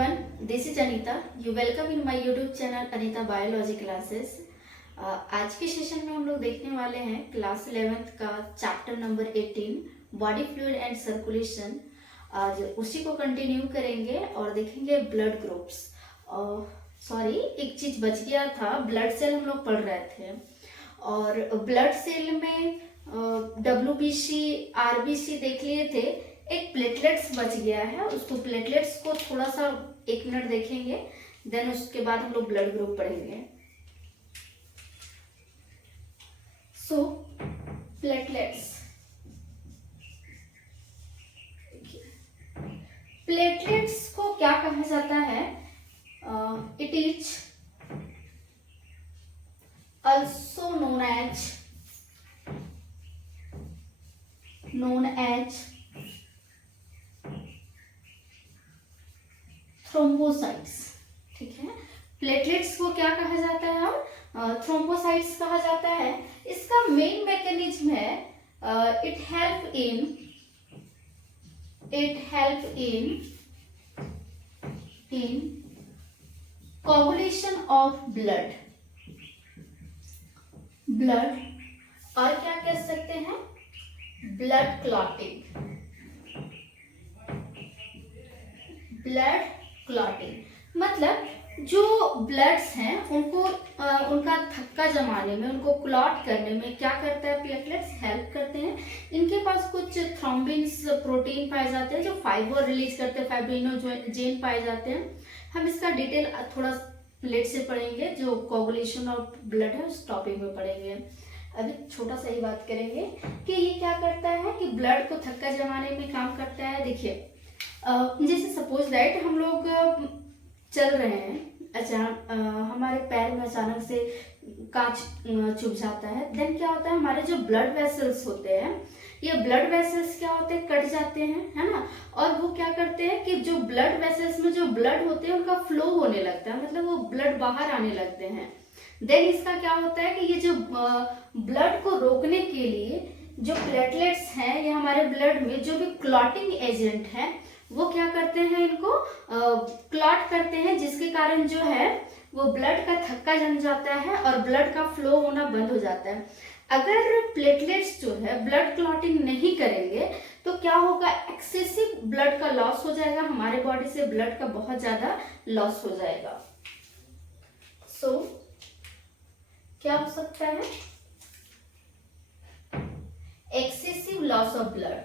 everyone, this is Anita. You welcome in my YouTube channel Anita Biology Classes. आज के session में हम लोग देखने वाले हैं क्लास 11th का chapter number 18 body fluid and circulation. आज उसी को कंटिन्यू करेंगे और देखेंगे ब्लड ग्रुप्स। सॉरी, एक चीज बच गया था, ब्लड सेल हम लोग पढ़ रहे थे और ब्लड सेल में WBC RBC देख लिए थे। एक प्लेटलेट्स बच गया है, उसको प्लेटलेट्स को थोड़ा सा 1 मिनट देखेंगे, देन उसके बाद हम लोग ब्लड ग्रुप पढ़ेंगे। सो प्लेटलेट्स को क्या कहा जाता है? It is also known as thrombocytes. ठीक है, प्लेटलेट्स को क्या कहा जाता है? हम थ्रोम्बोसाइट्स कहा जाता है। इसका मेन मैकेनिज्म है it help in coagulation of blood और क्या कह सकते हैं? Blood clotting. मतलब जो ब्लड्स हैं उनको उनका थक्का जमाने में, उनको क्लॉट करने में क्या करता है? प्लेटलेट्स हेल्प करते हैं। इनके पास कुछ थ्रोम्बिन्स प्रोटीन पाए जाते हैं जो फाइबर रिलीज करते हैं, फाइब्रिनोजेन पाए जाते हैं। हम इसका डिटेल थोड़ा लेट से पढ़ेंगे, जो कोगुलेशन ऑफ ब्लड है उस टॉपिक में पढ़ेंगे। अभी छोटा सा ही बात करेंगे कि ये क्या करता है कि ब्लड को थक्का जमाने में काम करता है। देखिए, जैसे सपोज दैट हम लोग चल रहे हैं, हमारे पैर में अचानक से कांच चुभ जाता है, देन क्या होता है? हमारे जो ब्लड वेसल्स होते हैं, ये ब्लड वेसल्स क्या होते हैं? कट जाते हैं, है ना। और वो क्या करते हैं कि जो ब्लड वेसल्स में जो ब्लड होते हैं उनका फ्लो होने लगता है, मतलब वो ब्लड बाहर आने लगते हैं। देन इसका क्या होता है कि ये जो ब्लड को रोकने के लिए जो प्लेटलेट्स हैं, ये हमारे ब्लड में जो भी क्लॉटिंग एजेंट है वो क्या करते हैं? इनको क्लॉट करते हैं, जिसके कारण जो है वो ब्लड का थक्का जम जाता है और ब्लड का फ्लो होना बंद हो जाता है। अगर प्लेटलेट्स जो है ब्लड क्लॉटिंग नहीं करेंगे तो क्या होगा? एक्सेसिव ब्लड का लॉस हो जाएगा, हमारे बॉडी से ब्लड का बहुत ज्यादा लॉस हो जाएगा। सो क्या हो सकता है? Excessive loss of blood.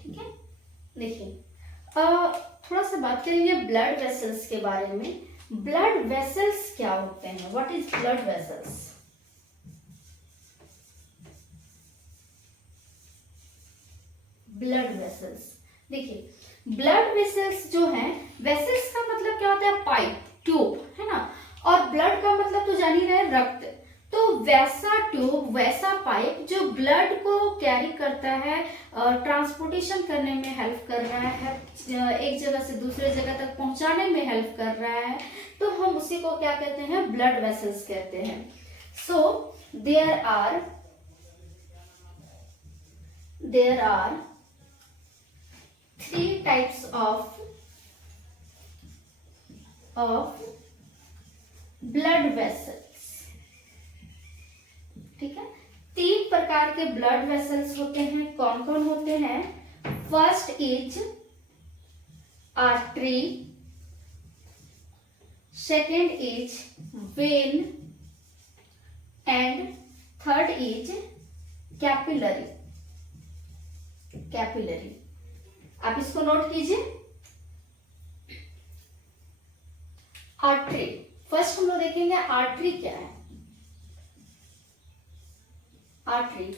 ठीक है, देखिए थोड़ा सा बात करेंगे ब्लड वेसल्स के बारे में। ब्लड वेसल्स क्या होते हैं? What is blood vessels? Blood vessels, देखिए ब्लड वेसल्स जो हैं, वेसल्स का मतलब क्या होता है? पाइप, ट्यूब, है ना। और ब्लड का मतलब तो जान ही रहे, रक्त। तो वैसा ट्यूब, वैसा पाइप जो ब्लड को कैरी करता है और ट्रांसपोर्टेशन करने में हेल्प कर रहा है, एक जगह से दूसरे जगह तक पहुंचाने में हेल्प कर रहा है, तो हम उसी को क्या कहते हैं? ब्लड वेसल्स कहते हैं। So there are 3 types of blood vessels। ठीक है, 3 प्रकार के ब्लड वेसल्स होते हैं। कौन कौन होते हैं? First is artery, second is when and third is capillary. आप इसको नोट कीजिए। आर्टरी, फर्स्ट हम लोग देखेंगे आर्टरी क्या है। Artery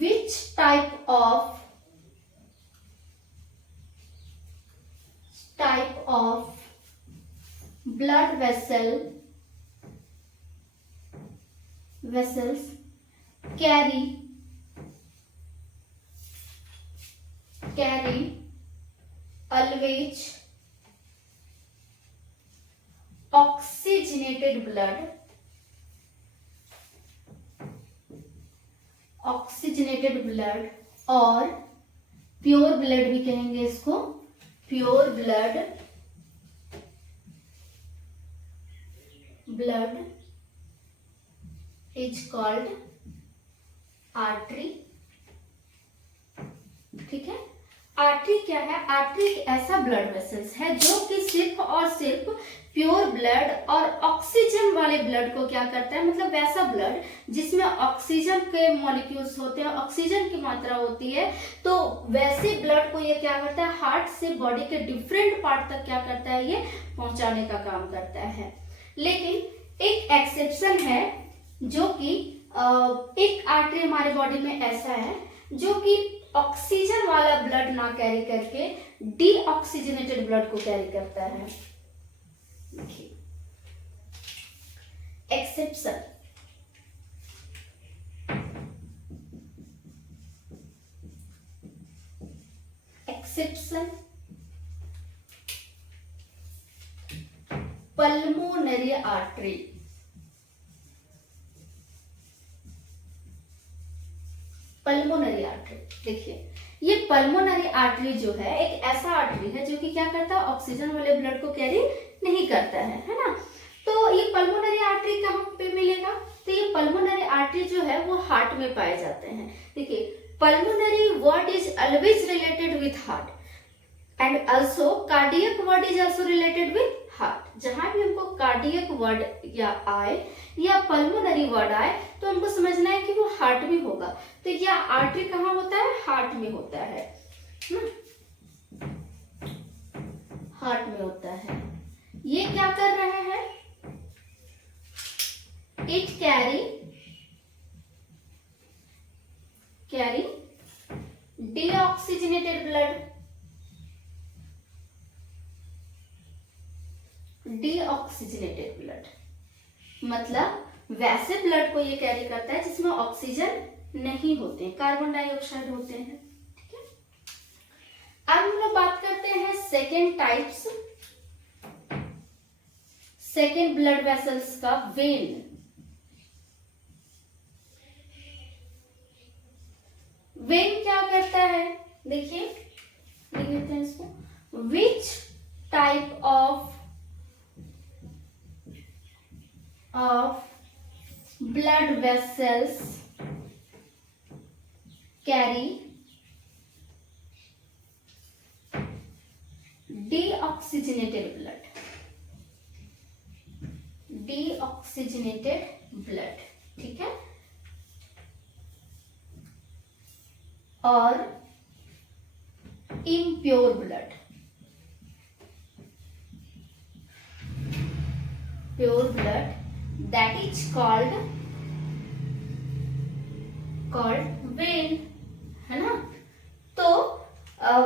which type of blood vessels carry always oxygenated blood oxygenated blood और प्योर ब्लड भी कहेंगे इसको, pure blood is called artery. ठीक है, आर्टरी क्या है? आर्टरी एक ऐसा ब्लड वेसल्स है जो कि सिर्फ और सिर्फ प्योर ब्लड और ऑक्सीजन वाले ब्लड को क्या करता है, मतलब वैसा ब्लड जिसमें ऑक्सीजन के मॉलिक्यूल्स होते हैं, ऑक्सीजन की मात्रा होती है, तो वैसे ब्लड को ये क्या करता है, हार्ट से बॉडी के डिफरेंट पार्ट तक क्या करता है, ये पहुंचाने का काम करता है। लेकिन एक एक्सेप्शन है, जो कि एक आर्टरी हमारे बॉडी में ऐसा है जो कि ऑक्सीजन वाला ब्लड ना कैरी करके डीऑक्सीजनेटेड ब्लड को कैरी करता है। Exception, pulmonary artery. Pulmonary artery, देखिए ये पल्मोनरी आर्टरी जो है एक ऐसा आर्टरी है जो कि क्या करता है, ऑक्सीजन वाले ब्लड को कैरी नहीं करता है ना। तो ये पल्मोनरी आर्टरी कहाँ पे मिलेगा? तो ये पल्मोनरी आर्टरी जो है वो हार्ट में पाए जाते हैं। देखिए, pulmonary word is always related with heart and also cardiac word is also related with heart. जहां भी हमको कार्डियक वर्ड या आए या पल्मोनरी वर्ड आए तो हमको समझना है कि वो हार्ट में होगा। तो यह आर्टरी कहाँ होता है? हार्ट में होता है ना, हार्ट में होता है। ये क्या कर रहा है? It carry deoxygenated blood, deoxygenated blood मतलब वैसे ब्लड को ये कैरी करता है जिसमें ऑक्सीजन नहीं होते, कार्बन डाइऑक्साइड होते हैं। ठीक है, अब हम लोग बात करते हैं second types, second blood vessels का, वेन। वेन क्या करता है? देखिए लिख लेते हैं इसको, which type of blood vessels carry deoxygenated blood, deoxygenated blood। ठीक है, और impure blood, pure blood that is called when, है ना। तो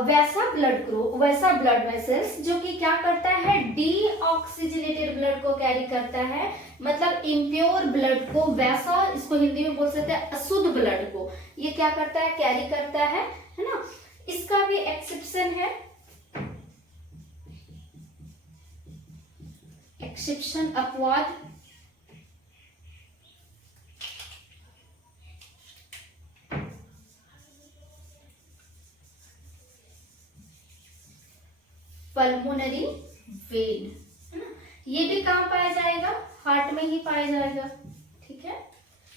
वैसा ब्लड ग्रुप, वैसा ब्लड वेसल्स जो कि क्या करता है, डीऑक्सीजनेटेड ब्लड को कैरी करता है, मतलब इम्प्योर ब्लड को, वैसा इसको हिंदी में बोल सकते हैं अशुद्ध ब्लड को ये क्या करता है, कैरी करता है ना। इसका भी एक्सेप्शन है, एक्सेप्शन अपवाद, पल्मोनरी वेन, है ना। ये भी कहाँ पाया जाएगा? हार्ट में ही पाया जाएगा। ठीक है,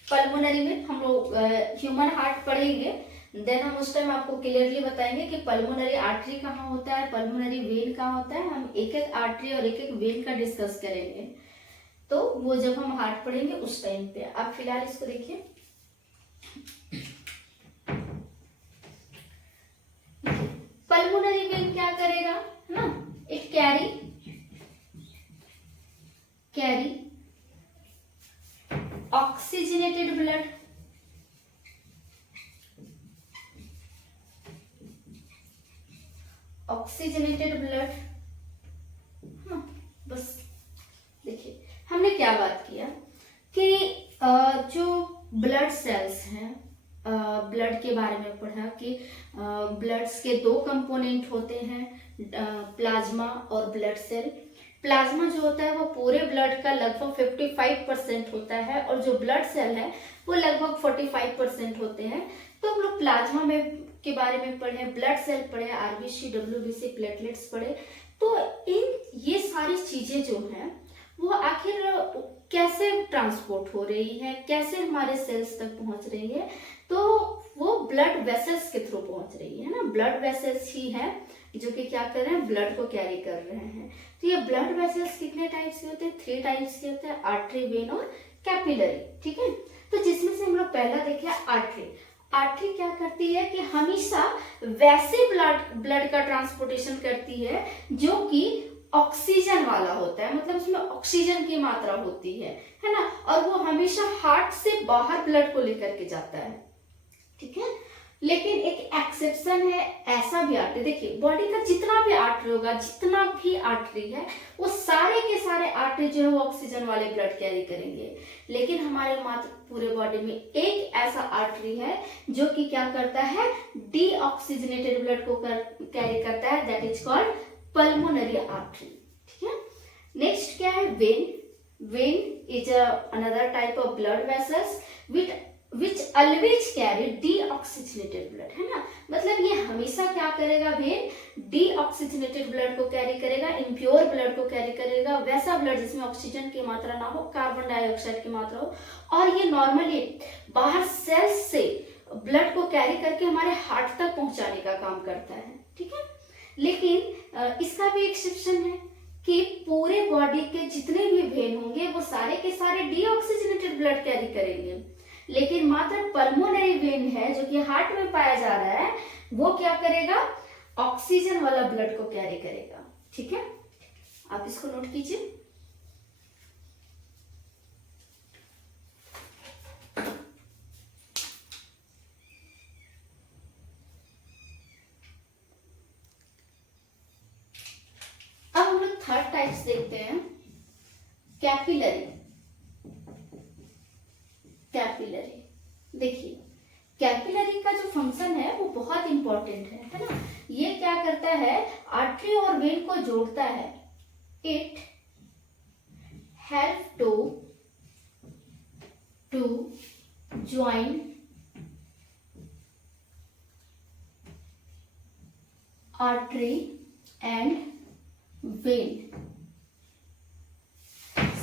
पल्मोनरी में हम लोग ह्यूमन हार्ट पढ़ेंगे, देन हम उस टाइम आपको क्लियरली बताएंगे कि पल्मोनरी आर्टरी कहाँ होता है, पल्मोनरी वेन कहाँ होता है। हम एक एक आर्टरी और एक एक वेन का डिस्कस करेंगे, तो वो जब हम हार्ट पढ़ेंगे उस टाइम पे। आप फिलहाल इसको देखिए, पल्मोनरी वेन क्या करेगा ना, it carry oxygenated blood, oxygenated blood. हाँ, बस देखिए हमने क्या बात किया कि जो ब्लड सेल्स हैं, ब्लड के बारे में पढ़ा कि ब्लड्स के दो कंपोनेंट होते हैं, प्लाज्मा और ब्लड सेल। प्लाज्मा जो होता है वो पूरे ब्लड का लगभग 55% होता है और जो ब्लड सेल है वो लगभग 45% होते हैं। तो हम लोग प्लाज्मा में के बारे में पढ़े, ब्लड सेल पढ़े, आरबीसी, डब्ल्यूबीसी, प्लेटलेट्स पढ़े। तो इन ये सारी चीजें जो हैं वो आखिर कैसे ट्रांसपोर्ट हो रही है, कैसे हमारे सेल्स तक पहुंच रही है, तो वो ब्लड वेसल्स के थ्रू पहुंच रही है ना। ब्लड वेसल्स ही है जो कि क्या कर रहे हैं, ब्लड को कैरी कर रहे हैं। तो ये ब्लड वेसल्स कितने टाइप्स के होते हैं, 3 टाइप्स के होते हैं, आर्टरी, वेन और कैपिलरी। ठीक है, तो जिसमें से हम लोग पहला देखे आर्टरी। आर्टरी क्या करती है कि हमेशा वैसे ब्लड का ट्रांसपोर्टेशन करती है जो कि ऑक्सीजन वाला होता है, मतलब उसमें ऑक्सीजन की मात्रा होती है ना, और वो हमेशा हार्ट से बाहर ब्लड को लेकर के जाता है। ठीक है, लेकिन एक एक्सेप्शन है, ऐसा भी आर्टरी, देखिए बॉडी का जितना भी आर्टरी होगा, जितना भी आर्टरी है, वो सारे के सारे आर्टरी जो है वो ऑक्सीजन वाले ब्लड कैरी करेंगे। लेकिन हमारे मात्र पूरे बॉडी में एक ऐसा आर्टरी है जो कि क्या करता है, डीऑक्सीजनेटेड ब्लड को कैरी करता है, that is called pulmonary artery. ठीक है, नेक्स्ट क्या है, when. When is another type of blood vessels which always carry deoxygenated blood, है ना। मतलब ये हमेशा क्या करेगा, वेन डीऑक्सीजनेटेड ब्लड को कैरी करेगा, इम्प्योर ब्लड को कैरी करेगा, वैसा ब्लड जिसमें ऑक्सीजन की मात्रा ना हो, कार्बन डाइऑक्साइड की मात्रा हो। और ये नॉर्मली बाहर सेल्स से ब्लड को कैरी करके हमारे हार्ट तक पहुंचाने का काम करता है। ठीक है, लेकिन इसका भी एक्सेप्शन है कि पूरे बॉडी के जितने भी वेन होंगे वो सारे के सारे डीऑक्सीजनेटेड ब्लड कैरी करेंगे, लेकिन मात्र पल्मोनरी वेन है जो कि हार्ट में पाया जा रहा है, वो क्या करेगा, ऑक्सीजन वाला ब्लड को कैरी करेगा। ठीक है, आप इसको नोट कीजिए। अब हम लोग थर्ड टाइप्स देखते हैं, कैपिलरी। कैपिलरी, देखिए कैपिलरी का जो फंक्शन है वो बहुत इंपॉर्टेंट है ना। ये क्या करता है, आर्टरी और वेन को जोड़ता है। It help to join artery and vein.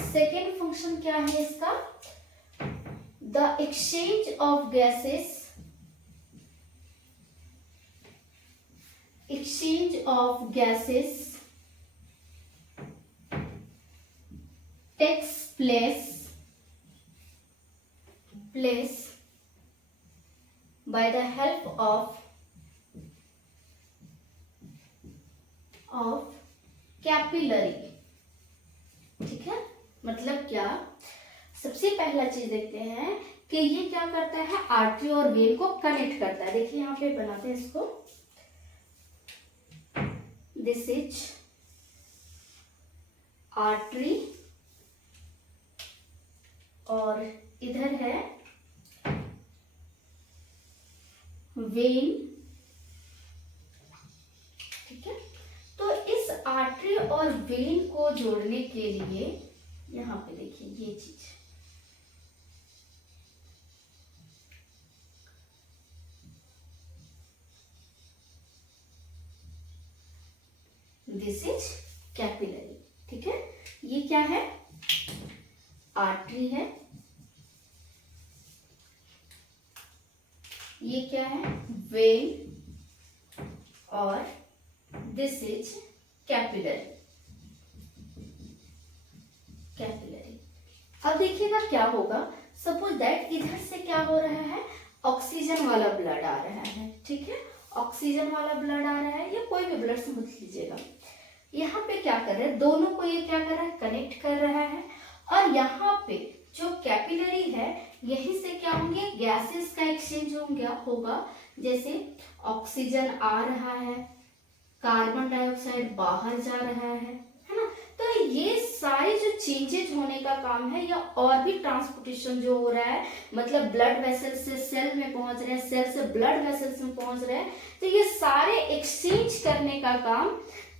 Second function क्या है इसका, the exchange of gases takes place by the help of capillary। ठीक है, मतलब क्या, सबसे पहला चीज देखते हैं कि ये क्या करता है, आर्टरी और वेन को कनेक्ट करता है। देखिए यहाँ पे बनाते हैं इसको, दिस इज आर्टरी और इधर है वेन। ठीक है, तो इस आर्टरी और वेन को जोड़ने के लिए यहाँ पे देखिए ये चीज, दिस इज कैपिलरी। ठीक है, ये क्या है, आर्टरी है, ये क्या है, वेन, और दिस इज कैपिलरी। अब देखिएगा क्या होगा, सपोज दैट इधर से क्या हो रहा है, ऑक्सीजन वाला ब्लड आ रहा है। ठीक है, ऑक्सीजन वाला ब्लड आ रहा है, या कोई भी ब्लड समझ लीजिएगा। यहाँ पे क्या कर रहा है, दोनों को ये क्या कर रहा है, कनेक्ट कर रहा है। और यहाँ पे जो कैपिलरी है, यहीं से क्या होंगे, गैसेस का एक्सचेंज होगा। जैसे ऑक्सीजन आ रहा है, कार्बन डाइऑक्साइड बाहर जा रहा है ना। तो ये सारे जो चेंजेज होने का काम है, या और भी ट्रांसपोर्टेशन जो हो रहा है, मतलब ब्लड वेसल से सेल में पहुंच रहे हैं, सेल से ब्लड वेसल्स में पहुंच रहे हैं, तो ये सारे एक्सचेंज करने का काम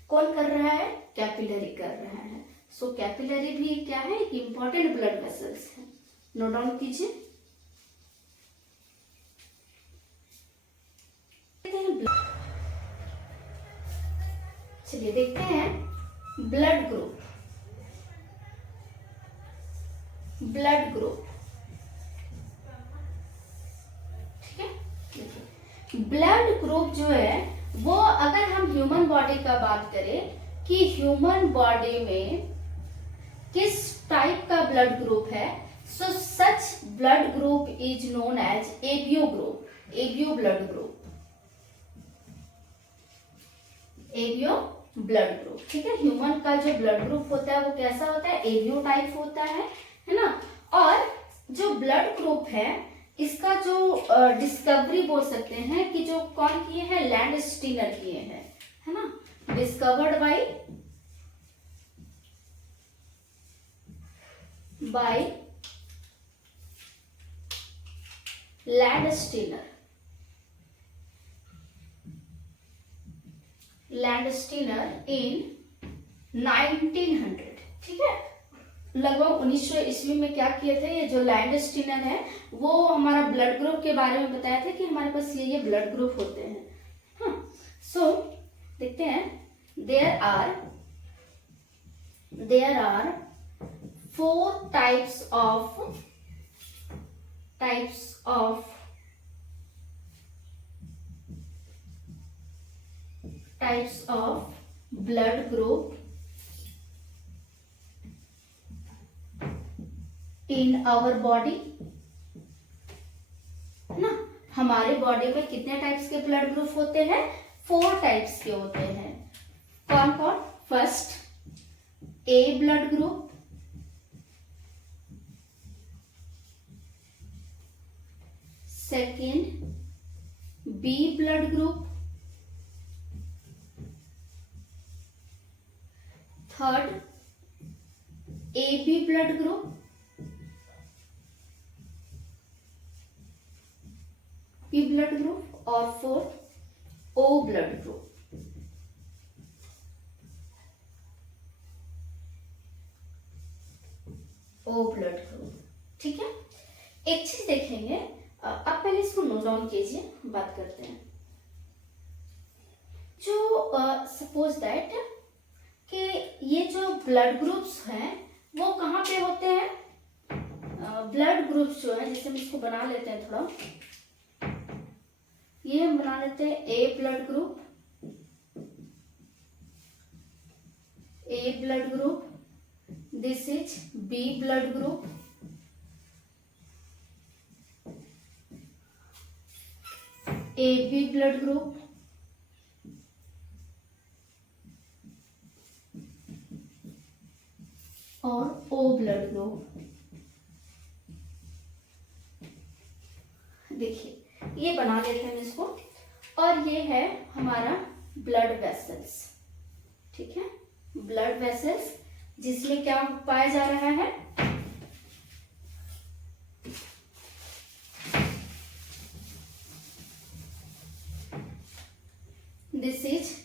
कौन कर रहा है, कैपिलरी कर रहा है। सो कैपिलरी भी क्या है, एक इंपॉर्टेंट ब्लड वेसल्स है, नोट डाउन कीजिए। चलिए देखते हैं ब्लड ग्रुप। ब्लड ग्रुप, ठीक है। देखिए ब्लड ग्रुप जो है वो, अगर हम ह्यूमन बॉडी का बात करें कि ह्यूमन बॉडी में किस टाइप का ब्लड ग्रुप है, so such blood group is known as ABO group, ABO blood group, ABO blood group, ठीक है। ह्यूमन का जो ब्लड ग्रुप होता है वो कैसा होता है, एबीओ टाइप होता है ना। और जो ब्लड ग्रुप है इसका जो डिस्कवरी बोल सकते हैं कि जो कौन किए हैं, लैंड स्टीनर किए हैं, है ना, discovered by Landsteiner, Landsteiner in 1900, ठीक है। लगभग 1900 ईस्वी में क्या किए थे, ये जो लैंड स्टीनर है वो हमारा ब्लड ग्रुप के बारे में बताया था कि हमारे पास ये ब्लड ग्रुप होते हैं। हाँ, सो देखते हैं, there are 4 types of blood group in our body, है ना। हमारे बॉडी में कितने टाइप्स के ब्लड ग्रुप होते हैं, 4 टाइप्स के होते हैं। कौन कौन, first A blood group, second B blood group, third A B blood group, P blood group, और 4 O blood group. O blood group, ठीक है। एक चीज देखेंगे, आप पहले इसको नोट डाउन कीजिए, बात करते हैं। जो सपोज दैट कि ये जो ब्लड ग्रुप्स हैं वो कहाँ पे होते हैं, ब्लड ग्रुप्स जो है, जैसे हम इसको बना लेते हैं थोड़ा, ये हम बना लेते हैं A blood group, this is B blood group, A B blood group, और ओ ब्लड ग्रुप। देखिए ये बना लेते हैं इसको, और ये है हमारा ब्लड वेसल्स, ठीक है। ब्लड वेसल्स जिसमें क्या पाया जा रहा है, दिस इज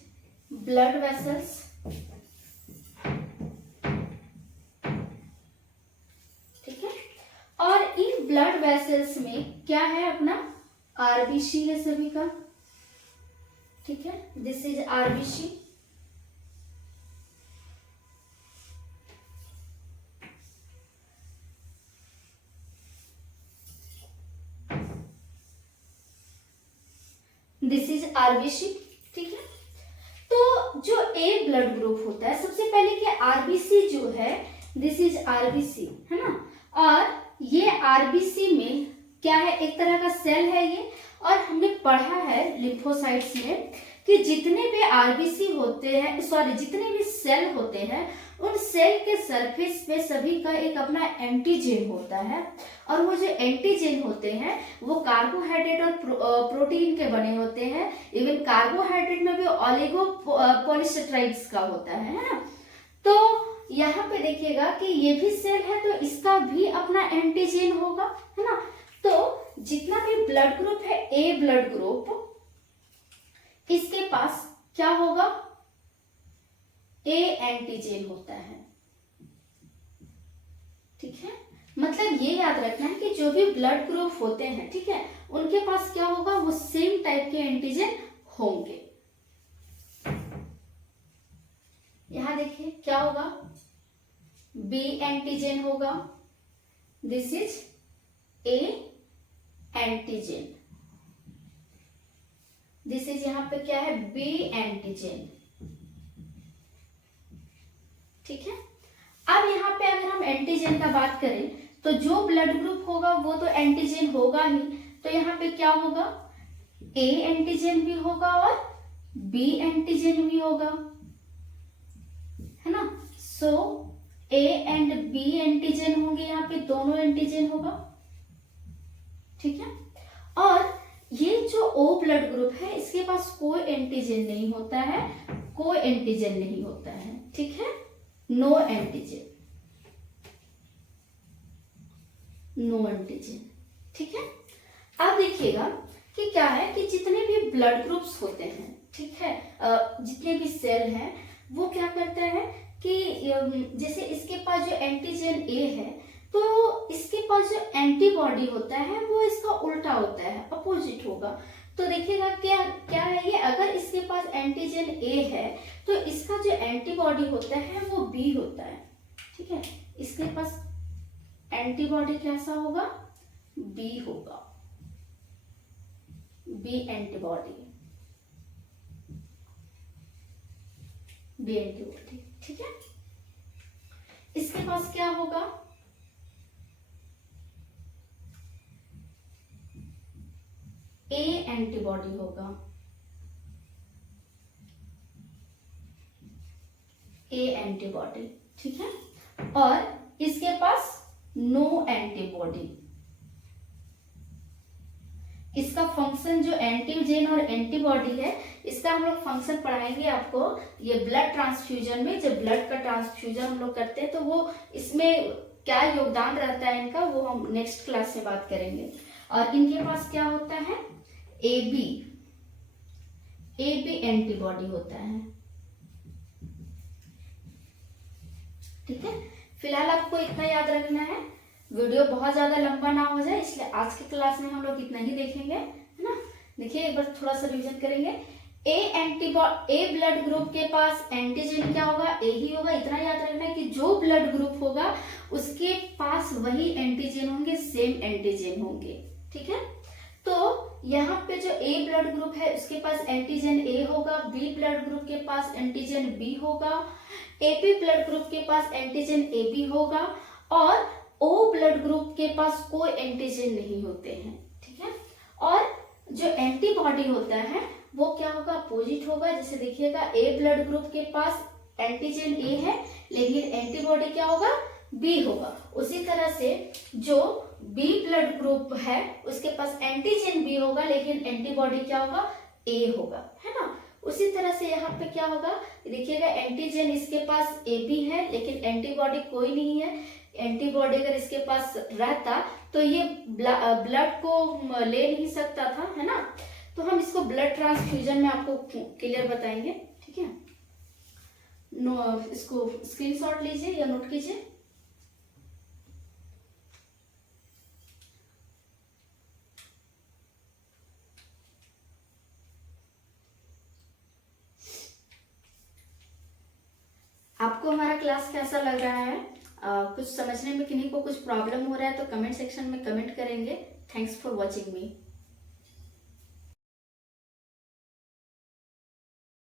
ब्लड वेसल्स, ठीक है। और इन ब्लड वेसल्स में क्या है, अपना आरबीसी है सभी का, ठीक है। This is RBC, this is RBC, ठीक है। तो जो ए ब्लड ग्रुप होता है, सबसे पहले कि आरबीसी जो है, दिस इज आरबीसी, है ना। और ये आरबीसी में क्या है, एक तरह का सेल है ये। और हमने पढ़ा है लिम्फोसाइट्स में कि जितने भी आरबीसी होते हैं, सॉरी जितने भी सेल होते हैं, उन सेल के सरफेस पे सभी का एक अपना एंटीजन होता है। और वो जो एंटीजन होते हैं वो कार्बोहाइड्रेट और प्रोटीन के बने होते हैं। इवन कार्बोहाइड्रेट में भी ऑलिगो पॉलीसेट्राइड्स का होता है ना। तो यहाँ पे देखिएगा कि ये भी सेल है तो इसका भी अपना एंटीजन होगा, है ना। तो जितना भी ब्लड ग्रुप है, ए ब्लड ग्रुप, इसके पास क्या होगा, ए एंटीजन होता है, ठीक है, मतलब ये याद रखना है कि जो भी ब्लड ग्रुप होते हैं, ठीक है, उनके पास क्या होगा, वो सेम टाइप के एंटीजन होंगे। यहां देखिए क्या होगा, बी एंटीजन होगा, this is A antigen, this is यहां पे क्या है, बी एंटीजन। ठीक है, अब यहाँ पे अगर हम एंटीजन का बात करें तो जो ब्लड ग्रुप होगा वो तो एंटीजन होगा ही, तो यहाँ पे क्या होगा, ए एंटीजन भी होगा और बी एंटीजन भी होगा, है ना। सो ए एंड बी एंटीजन होंगे, यहाँ पे दोनों एंटीजन होगा। ठीक है, और ये जो ओ ब्लड ग्रुप है इसके पास कोई एंटीजन नहीं होता है, कोई एंटीजन नहीं होता है। ठीक है, नो एंटीजन, नो एंटीजन। ठीक है, अब देखिएगा कि क्या है कि जितने भी ब्लड ग्रुप्स होते हैं, ठीक है, जितने भी सेल हैं वो क्या करता है कि जैसे इसके पास जो एंटीजन ए है तो इसके पास जो एंटीबॉडी होता है वो इसका उल्टा होता है, अपोजिट होगा। तो देखिएगा क्या क्या है ये, अगर इसके पास एंटीजन ए है तो इसका जो एंटीबॉडी होता है वो बी होता है। ठीक है, इसके पास एंटीबॉडी कैसा होगा, बी होगा, बी एंटीबॉडी, बी एंटीबॉडी। ठीक है, इसके पास क्या होगा, ए एंटीबॉडी होगा, ए एंटीबॉडी। ठीक है, और इसके पास नो एंटीबॉडी। इसका फंक्शन जो एंटीजन और एंटीबॉडी है इसका हम लोग फंक्शन पढ़ाएंगे आपको ये ब्लड ट्रांसफ्यूजन में। जब ब्लड का ट्रांसफ्यूजन हम लोग करते हैं तो वो इसमें क्या योगदान रहता है इनका, वो हम नेक्स्ट क्लास में बात करेंगे। और इनके पास क्या होता है, ए बी एंटीबॉडी होता है। ठीक है, फिलहाल आपको इतना याद रखना है, वीडियो बहुत ज्यादा लंबा ना हो जाए इसलिए आज की क्लास में हम लोग इतना ही देखेंगे, है ना। देखिए एक बार थोड़ा सा रिवीजन करेंगे। ए ब्लड ग्रुप के पास एंटीजन क्या होगा, ए ही होगा। इतना याद रखना है कि जो ब्लड ग्रुप होगा उसके पास वही एंटीजन होंगे, सेम एंटीजन होंगे। ठीक है, तो यहाँ पे जो ए ब्लड ग्रुप है उसके पास एंटीजन ए होगा, बी ब्लड ग्रुप के पास एंटीजन बी होगा, एबी ब्लड ग्रुप के पास एंटीजन ए बी होगा, और ओ ब्लड ग्रुप के पास कोई एंटीजन नहीं होते हैं। ठीक है, और जो एंटीबॉडी होता है वो क्या होगा, अपोजिट होगा। जैसे देखिएगा ए ब्लड ग्रुप के पास एंटीजन ए है लेकिन एंटीबॉडी क्या होगा, बी होगा। उसी तरह से जो बी ब्लड ग्रुप है उसके पास एंटीजन बी होगा लेकिन एंटीबॉडी क्या होगा, ए होगा, है ना। उसी तरह से यहाँ पे क्या होगा, देखिएगा एंटीजन इसके पास ए बी है लेकिन एंटीबॉडी कोई नहीं है। एंटीबॉडी अगर इसके पास रहता तो ये ब्लड को ले नहीं सकता था, है ना। तो हम इसको ब्लड ट्रांसफ्यूजन में आपको क्लियर बताएंगे। ठीक है, इसको स्क्रीनशॉट लीजिए या नोट कीजिए। आपको हमारा क्लास कैसा लग रहा है, कुछ समझने में किन्हीं को कुछ प्रॉब्लम हो रहा है तो कमेंट सेक्शन में कमेंट करेंगे। Thanks for watching me.